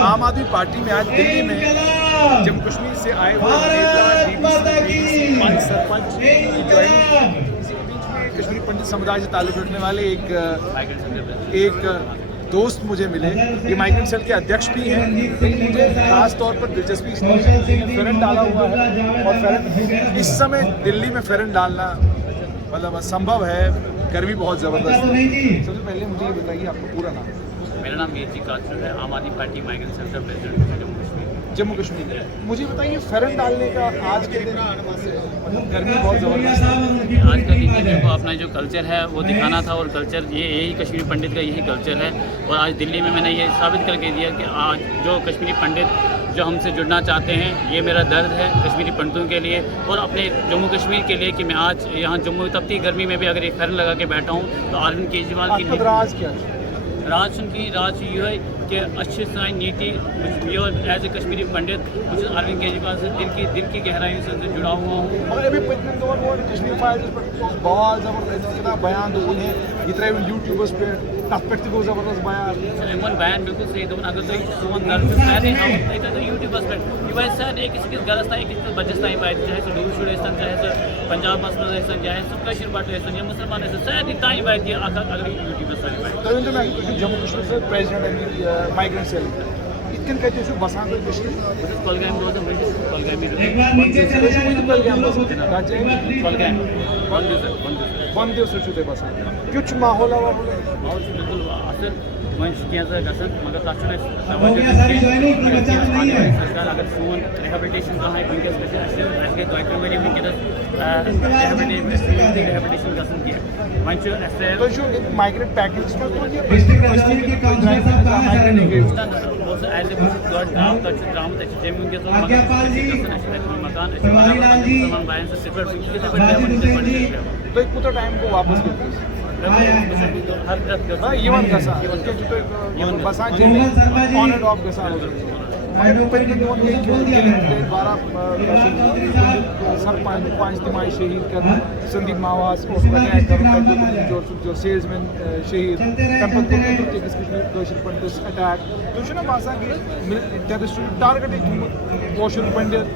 आम आदमी पार्टी में आज दिल्ली में जम्मू कश्मीर से आए हुए पंच सरपंच कश्मीरी पंडित समुदाय से ताल्लुक़ रखने वाले एक दोस्त मुझे मिले। ये माइग्रेंट सेल के अध्यक्ष भी हैं, लेकिन मुझे खास तौर पर दिलचस्पी फेरन डाला हुआ है और फेरन इस समय दिल्ली में फेरन डालना मतलब असंभव है, गर्मी बहुत ज़बरदस्त है। सबसे पहले मुझे ये बताइए आपका पूरा नाम। मेरा नाम वीर कासर है, आम आदमी पार्टी माइग्रेंट सेल का प्रेसिडेंट है जम्मू कश्मीर। मुझे बताइए फेरन डालने का आज के दिन मतलब गर्मी बहुत ज़बरदस्त है। आज का दिन देखो अपना जो कल्चर है वो दिखाना था और कल्चर यही कश्मीरी पंडित का यही कल्चर है। और आज दिल्ली में मैंने ये साबित करके दिया कि आज जो कश्मीरी पंडित जो हमसे जुड़ना चाहते हैं, ये मेरा दर्द है कश्मीरी पंडितों के लिए और अपने जम्मू कश्मीर के लिए कि मैं आज यहाँ जम्मू तपती गर्मी में भी अगर एक फेरन लगा के बैठा हूँ तो अरविंद केजरीवाल की राज क्या राज ये है कि अच्छी साइन नीति एज ए कश्मीरी पंडित मुझे अरविंद केजरीवाल से दिल की गहराइयों से जुड़ा हुआ हूँ। और अभी पिछले दौर वो कश्मीर फाइल्स पर बहुत ज़बरदस्त बयान दो उन्हें इतना यूट्यूबर्स पे तथ पे ज़बरदस्त बयान बिल्कुल सही दोन अगर तो सोन दर्द यूट्यूबर्स पे ये किसी गलत किसी बचस ताई बात चाहे सो दूर शुरू चाहे सो पंजाब मसला चाहे सो कश्मीर बट या मुसलमान शायद ताई बात ये अगर यूट्यूबर्स जम्मू कश्मीर से प्रेसिडेंट माइग्रेंट सेल इतकन कत बसान कलगाम बंद दिवस बसान क्यों माहौल बिल्कुल असल वह गसन मगर तक अगर सोन रिहेबिलिटेशन कहाँ रिहेबिलिटेशन गसन कह माइग्रेंट पैकेज तो कूत टाइम को वापस यवन बसान ऑन एंड ऑफ सरपंच तमाय शहीद कर संदीप मावास जो सेल्समैन शहीद पंडित अटैक तो बसान टेररिस्ट टारगेट कशर पंडित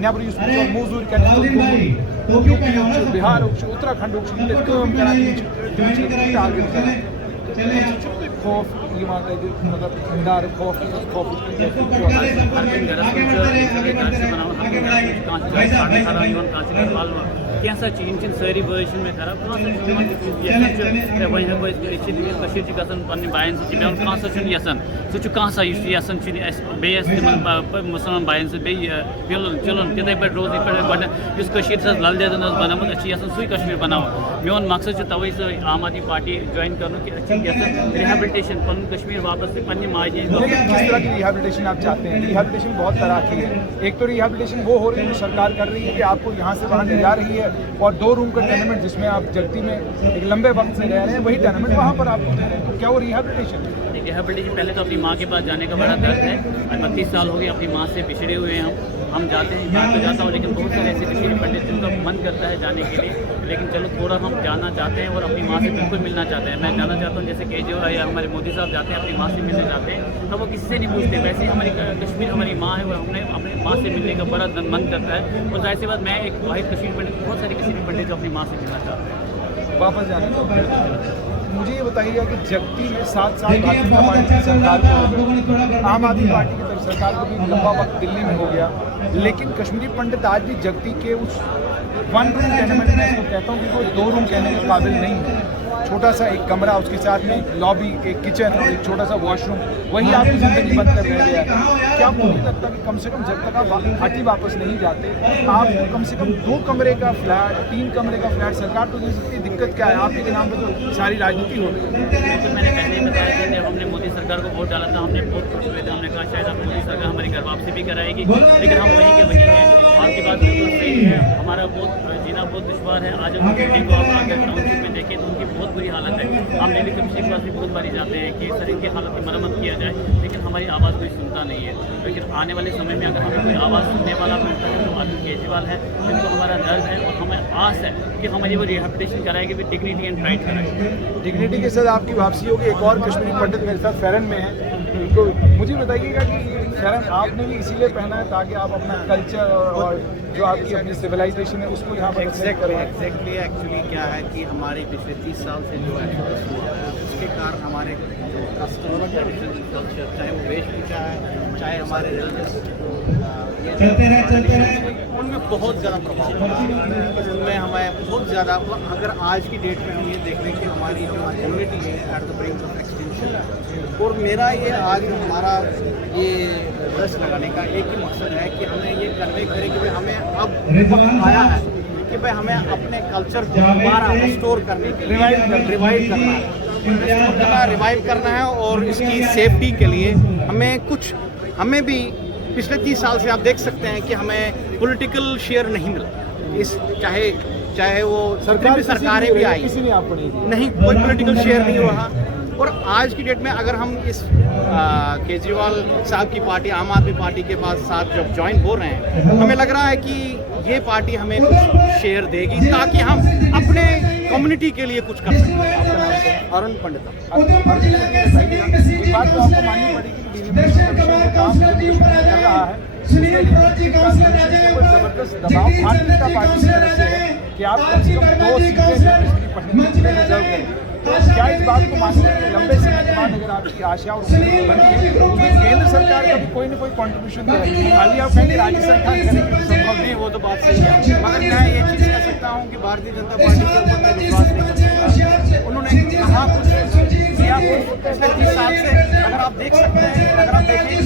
नबर मजूर कर बिहार उत्तराखंड टारगेट कर खौफ मतलब डर खौफ कैसा चीन सारी बस में खराब वह गसन पे बायन सह यसान सह मुसलमान बायन चलन तिथे पे रोज पे लल देदन बनमुत सू कश्मीर बनाओ मोन मकसद तवे आम आदमी पार्टी ज्वाइन कर रिहेबिलिटेशन पन कश्मीर वापस से पन्नी माजी किस तरह की रिहेबिलिटेशन आप चाहते हैं। रिहेबिलिटेशन बहुत तरह की है। एक तो रिहेबिलिटेशन वो हो रही है जो सरकार कर रही है कि आपको यहाँ से वहाँ ले जा रही है और 2 रूम का टेनमेंट जिसमें आप जगती में एक लंबे वक्त से रह रहे हैं वही टेनमेंट वहाँ पर आपको दे रहे हैं, तो क्या वो रिहेबिलिटेशन है? रिहेबिलिटेशन पहले तो अपनी माँ के पास जाने का बड़ा दर्द है। 32 साल हो गए अपनी माँ से बिछड़े हुए हैं हम जाते हैं यहाँ तो जाता हूँ, लेकिन बहुत सारे ऐसे कश्मीरी पंडित जिनका मन करता है जाने के लिए, लेकिन चलो थोड़ा हम जाना चाहते हैं और अपनी माँ से बिल्कुल मिलना चाहते हैं। मैं जाना चाहता हूँ जैसे केजरीवाल या हमारे मोदी साहब जाते हैं अपनी माँ से मिलना चाहते हैं, तो वो किससे नहीं पूछते। वैसे ही हमारी कश्मीर हमारी माँ है, वो हमें अपनी माँ से मिलने का बड़ा मन करता है। और जाहिर सी बात मैं एक वाहिद कश्मीरी पंडित, बहुत सारे कश्मीरी पंडित जो अपनी माँ से मिलना चाहते हैं वापस जाने। मुझे ये बताइए कि जगती में 7 साल भारतीय जनता पार्टी की सरकार को आम आदमी पार्टी की तरफ सरकार को भी लंबा वक्त दिल्ली में हो गया, लेकिन कश्मीरी पंडित आज भी जगती के उस 1 रूम टेनमेंट में इसको कहता हूँ कि वो 2 रूम कहने के काबिल नहीं है। छोटा सा एक कमरा, उसके साथ में लॉबी, एक किचन और एक छोटा सा वॉशरूम, वही आपकी ज़िंदगी बंद कर रह गया है। क्या आपको नहीं लगता कि कम से कम जब तक आप घाटी वापस नहीं जाते आपको कम से कम 2 कमरे का फ्लैट, 3 कमरे का फ्लैट सरकार तो दे सकती है? दिक्कत क्या है? आपके नाम पर तो सारी राजनीति हो रही है। तो मैंने पहले ही बताया कि जब हमने मोदी सरकार को वोट डाला था हमने बहुत खुश हुए थे। हमने कहा शायद अब मोदी सरकार हमारी घर वापसी भी कराएगी, लेकिन हम वहीं के वहीं हैं। आपकी बात बिल्कुल सही है, हमारा जीना बहुत दुश्वार है। आज हम बिल्डिंग को अगर टाउनशिप में देखें तो उनकी बहुत बुरी हालत है। हम डेली कमिश्नर के पास भी बहुत बारी जाते हैं कि सर इनकी हालत की मरम्मत किया जाए, लेकिन हमारी आवाज़ कोई सुनता नहीं है। लेकिन आने वाले समय में अगर हमें कोई आवाज़ सुनने वाला मिलता है तो अरविंद केजरीवाल है, जिनको हमारा दर्द है और हमें आस है कि हमारी वो रिहेबिलिटेशन कराएगी भी डिग्निटी एंड प्राइड कराएगी। डिग्निटी के साथ आपकी वापसी होगी। एक और कश्मीरी पंडित मेरे साथ फेरन में है, इनको मुझे बताइएगा कि शरण आपने भी इसीलिए पहना है ताकि आप अपना कल्चर और जो आपकी अपनी सिविलाइजेशन है उसको यहाँ पर एग्जैक्टली एक्चुअली क्या है कि हमारे पिछले 30 साल से जो एक्टिविटीज हुआ है उसके कारण हमारे जो कस्टम ट्रेडिशन कल्चर, चाहे वो वेशभूषा है, चाहे हमारे उनमें बहुत ज़्यादा प्रभाव पड़ा है। उनमें हमें बहुत ज़्यादा, अगर आज की डेट में हम ये देख रहे हैं कि हमारी जो कम्युनिटी है at the brink of extension, और मेरा ये आज हमारा ये रस लगाने का एक ही मकसद है कि हमें ये कन्वे करें कि भाई हमें अब वक्त आया है कि भाई हमें अपने कल्चर को दोबारा रिस्टोर करने के लिए रिवाइव करना है और इसकी सेफ्टी के लिए हमें भी पिछले 30 साल से आप देख सकते हैं कि हमें पॉलिटिकल शेयर नहीं मिला। इस चाहे वो सरकारें भी आई नहीं, कोई पॉलिटिकल शेयर नहीं हुआ। और आज की डेट में अगर हम इस केजरीवाल साहब की पार्टी, आम आदमी पार्टी के पास साथ जब ज्वाइन हो रहे हैं, हमें लग रहा है कि ये पार्टी हमें कुछ शेयर देगी ताकि हम अपने कम्युनिटी के लिए कुछ कर सकें। अरुण पंडित बात तो आपको माननी पड़ेगी, काम कर रहा है जबरदस्त दबाव भारतीय जनता पार्टी की तरफ से है कि आप कम से कम 2 सीटें कश्मीरी पंडित के लिए रिजर्व करेंगे। तो क्या इस बात को मानते हैं कि लंबे समय के बाद अगर आपकी आशा और उम्मीद बनती है तो उसमें केंद्र सरकार का भी कोई ना कोई कॉन्ट्रीब्यूशन है? खाली आप कहेंगे राज्य सरकार करेगी, संभव नहीं, वो तो बात सही है। मगर मैं ये चीज़ कह सकता हूँ कि भारतीय जनता पार्टी के ऊपर मैं विश्वास नहीं कर सकता। उन्होंने कहा कुछ किया पिछले 30 साल से, अगर आप देख सकते हैं, अगर आप देखें कि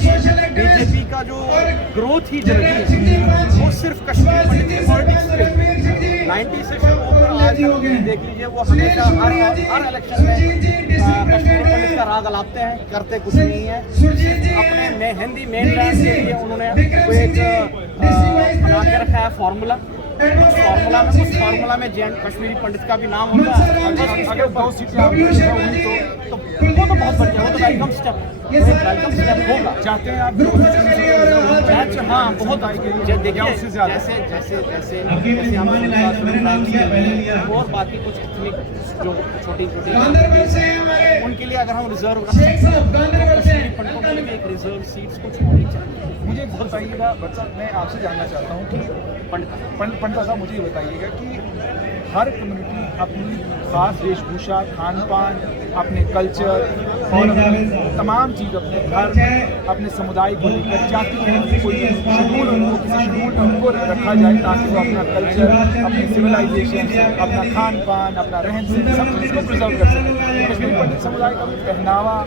बीजेपी का जो ग्रोथ ही चल रही है वो सिर्फ कश्मीर पंडित की पॉलिटिक्स पे 90 से शुरू होकर आज तक देख लीजिए, वो हमेशा हर इलेक्शन में कश्मीर पंडित का राग अलापते हैं, करते कुछ नहीं है। अपने हिंदी मेन लैंड के लिए उन्होंने कोई एक बना के रखा है फार्मूला, उस फार्मूला में कश्मीरी पंडित का भी नाम होता है। अगर 2 सीटें आप हुई तो वो तो बहुत बढ़िया, वो तो वेलकम स्टेप होगा। चाहते हैं आप हाँ, बहुत देखिए उससे ज़्यादा जैसे और बाकी कुछ एथनिक जो छोटी उनके लिए अगर हम रिजर्व रख सकते हैं तो कश्मीरी पंडितों के लिए एक रिजर्व सीट्स कुछ होनी चाहिए। मुझे एक बताइएगा बच्चा, मैं आपसे जानना चाहता हूँ कि पंडिता साहब मुझे ये बताइएगा कि हर कम्युनिटी अपनी खास वेशभूषा, खान पान, अपने कल्चर और तमाम चीज़ अपने घर, अपने समुदाय को लेकर चाहती है कि कोई शेड्यूल उनको किसी शेड्यूल में उनको रखा जाए ताकि वो अपना कल्चर, अपनी सिविलाइजेशन, अपना खान पान, अपना रहन सहन सब चीज़ को प्रिजर्व कर सकें। कश्मीरी पंडित समुदाय का भी पहनावा,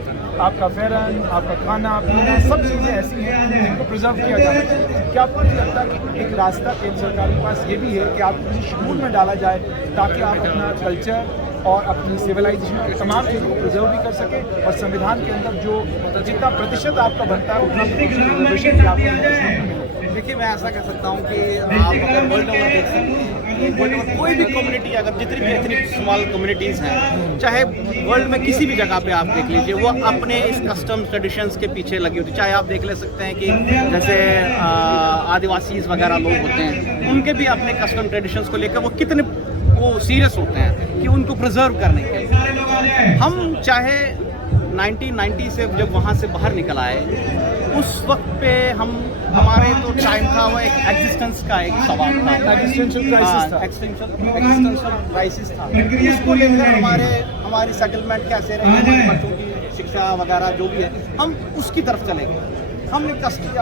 आपका फेरन, आपका खाना पीना, सब चीज़ें ऐसी हैं जिनको प्रिजर्व किया जाना चाहिए। क्या आपको नहीं लगता कि एक रास्ता केंद्र सरकार के पास ये भी है कि आपको किसी शेड्यूल में डाला जाए ताकि आप अपना कल्चर और अपनी सिविलाइजेशन की तमाम चीज़ों को प्रिजर्व भी कर सकें और संविधान के अंदर जो जितना प्रतिशत आपका बनता है उतना रिजर्वेशन भी आपको? देखिए, मैं ऐसा कह सकता हूँ कि आप अगर वर्ल्ड ओवर देख सकते हैं, वर्ल्ड ओवर कोई भी कम्युनिटी, अगर जितनी भी एथनिक स्मॉल कम्युनिटीज़ हैं, चाहे वर्ल्ड में किसी भी जगह पे आप देख लीजिए, वो अपने इस कस्टम ट्रेडिशंस के पीछे लगी होती है। चाहे आप देख ले सकते हैं कि जैसे आदिवासीज़ वगैरह लोग होते हैं, उनके भी अपने कस्टम ट्रेडिशंस को लेकर वो कितने सीरियस होते हैं कि उनको प्रिजर्व करने के लिए। हम चाहे 1990 से जब वहाँ से बाहर निकल आए, उस वक्त पे हमारे तो टाइम था, वो एक एग्जिस्टेंस का एक सवाल था, एक्सटेंशियल क्राइसिस था। इसको लेकर हमारी सेटलमेंट कैसे रही, बच्चों की शिक्षा वगैरह जो भी है, हम उसकी तरफ चले गए। हमने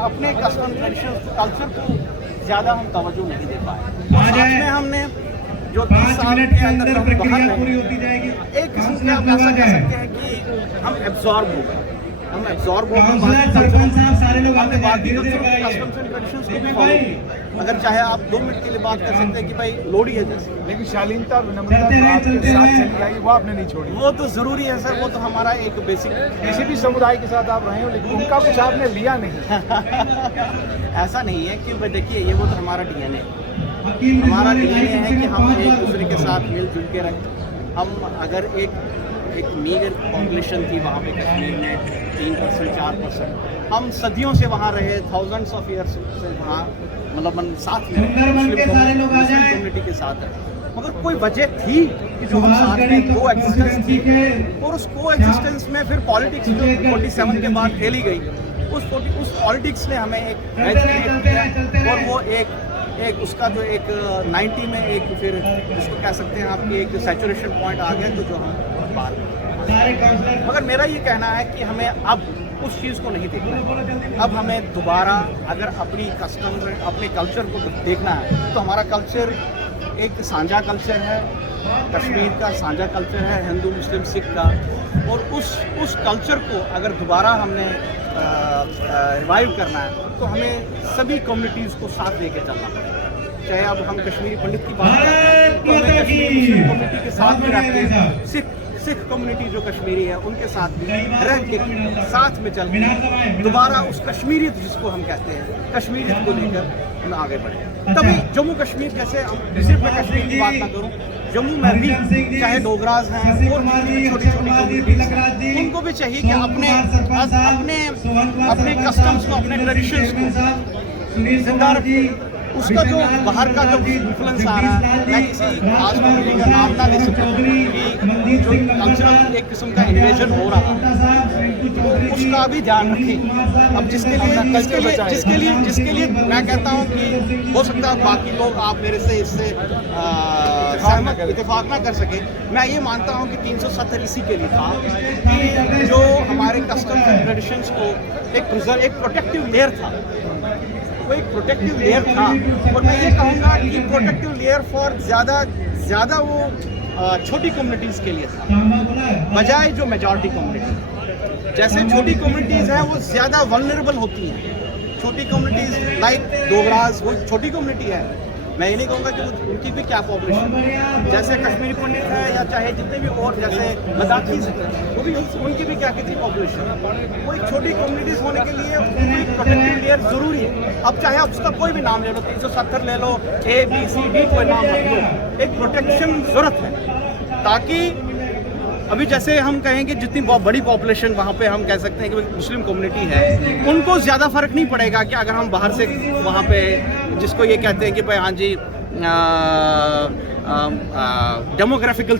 अपने कस्टम ट्रेडिशन कल्चर को ज़्यादा हम तवज्जो नहीं दे पाए। साथ में हमने जो 30 साल के अंदर हम बाहर रहे, एक किस्म से आप ऐसा कह सकते हैं कि हम एब्जॉर्ब हो गए, हमने बाकी कस्टम्स एंड ट्रेडिशंस को भी फॉलो किया। अगर चाहे आप 2 मिनट के लिए बात कर सकते हैं कि भाई लोहड़ी है जैसे, लेकिन शालीनता और विनम्रता आपके साथ चली आई, वो आपने नहीं छोड़ी। वो तो ज़रूरी है सर, वो तो हमारा एक बेसिक, किसी भी समुदाय के साथ आप रहे हो लेकिन उनका कुछ आपने लिया नहीं। ऐसा नहीं है कि देखिए, ये वो तो हमारा डीएनए हमारा डीएनए है कि हम एक दूसरे के साथ मिलजुल के रहें। हम अगर एक मीगर पॉपुलेशन थी वहाँ पे कश्मीर में 3% 4%, हम सदियों से वहाँ रहे, थाउजेंड्स ऑफ ईयर्स से वहाँ मतलब हम साथ में मुस्लिम कम्युनिटी के साथ है। मगर कोई वजह थी कि जो हम साथ में को एक्जिस्टेंस थी, और उस को एक्जिस्टेंस में फिर पॉलिटिक्स जो 47 के बाद खेली गई, उस पॉलिटिक्स ने हमें एक वेज क्रिएट किया और वो एक उसका जो एक 90 में एक फिर उसको कह सकते हैं आपकी एक सैचुरेशन पॉइंट आ गया, तो जो हम बात। मगर मेरा ये कहना है कि हमें अब उस चीज़ को नहीं देखना। अब हमें दोबारा अगर अपनी कस्टम अपने कल्चर को देखना है तो हमारा कल्चर एक साझा कल्चर है, कश्मीर का साझा कल्चर है, हिंदू मुस्लिम सिख का। और उस कल्चर को अगर दोबारा हमने रिवाइव करना है तो हमें सभी कम्युनिटीज़ को साथ लेके चलना पड़ेगा। चाहे अब हम कश्मीरी पंडित की बात करते हैं तो हमें कश्मीरी मुस्लिम कम्युनिटी के साथ में रखते हैं, सिख कम्युनिटी जो कश्मीरी है उनके साथ भी रह के साथ में चल के दोबारा उस कश्मीरियत जिसको हम कहते हैं कश्मीरियत को लेकर हम आगे बढ़े। तभी जम्मू कश्मीर, जैसे हम सिर्फ मैं कश्मीर की बात ना करूं, जम्मू में भी चाहे डोगराज हैं और छोटी छोटी कम्युनिटीज हैं, उनको भी चाहिए कि अपने कस्टम्स को, अपने ट्रेडिशंस को जिंदा रखें। उसका जो बाहर का जो इन्फ्लुएंस आ रहा है, मैं किसी खास कम्युनिटी का नाम ना ले सकता कि जो कल्चरल एक किस्म का इन्वेजन हो रहा है तो उसका भी ध्यान रखें। अब जिसके लिए मैं कहता हूँ कि हो सकता है बाकी लोग आप मेरे से इससे सहमत इत्तेफाक ना कर सके, मैं ये मानता हूँ कि 370 इसी के लिए था कि जो हमारे कस्टम्स एंड ट्रेडिशंस को एक प्रोटेक्टिव लेयर था, वो एक प्रोटेक्टिव लेयर था। और मैं ये कहूँगा कि प्रोटेक्टिव लेयर फॉर ज़्यादा वो छोटी कम्युनिटीज़ के लिए था, बजाय जो मेजॉरिटी कम्युनिटी। जैसे छोटी कम्युनिटीज़ हैं वो ज़्यादा वल्नरेबल होती हैं। छोटी कम्युनिटीज़ लाइक डोगराज वो छोटी कम्युनिटी है, मैं ये नहीं कहूँगा कि उनकी भी क्या पॉपुलेशन, जैसे कश्मीरी पंडित है या चाहे जितने भी और जैसे लद्दाखीज हैं वो भी उनकी भी क्या कितनी पॉपुलेशन है। वो एक छोटी कम्युनिटीज़ होने के लिए एक प्रोटेक्टिव लेयर ज़रूरी है। अब चाहे आप उसका कोई भी नाम ले लो, 370 ले लो, ABCD कोई नाम रख लो, एक प्रोटेक्शन ज़रूरत है। ताकि अभी जैसे हम कहेंगे जितनी बहुत बड़ी पॉपुलेशन वहाँ पे हम कह सकते हैं कि मुस्लिम कम्युनिटी है, उनको ज़्यादा फ़र्क नहीं पड़ेगा कि अगर हम बाहर से वहाँ पे जिसको ये कहते हैं कि भाई हाँ जी डेमोग्राफिकल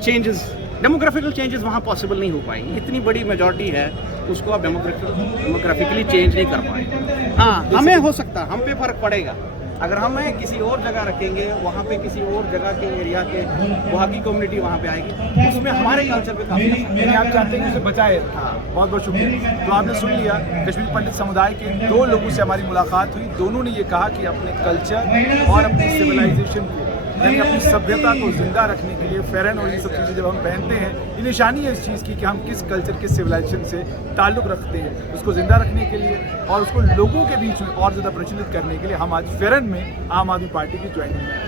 चेंजेस वहाँ पॉसिबल नहीं हो पाएंगे। इतनी बड़ी मेजॉरिटी है उसको आप डेमोग्राफिकली चेंज नहीं कर पाएंगे। हाँ, हमें हो सकता है हम पे फ़र्क पड़ेगा अगर हमें किसी और जगह रखेंगे, वहाँ पे किसी और जगह के एरिया के वहाँ की कम्युनिटी वहाँ पे आएगी, उसमें हमारे कल्चर पे काफ़ी आप चाहते हैं कि उसे बचाए। हाँ, बहुत बहुत शुक्रिया। तो आपने सुन लिया, कश्मीरी पंडित समुदाय के 2 लोगों से हमारी मुलाकात हुई। दोनों ने ये कहा कि अपने कल्चर और अपनी सिविलाइजेशन को, यानी अपनी सभ्यता को जिंदा रखने के लिए फेरन और ये सब चीज़ें जब हम पहनते हैं, ये निशानी है इस चीज़ की कि हम किस कल्चर, किस सिविलाइजेशन से ताल्लुक़ रखते हैं। उसको ज़िंदा रखने के लिए और उसको लोगों के बीच में और ज़्यादा प्रचलित करने के लिए हम आज फेरन में आम आदमी पार्टी की ज्वाइनिंग में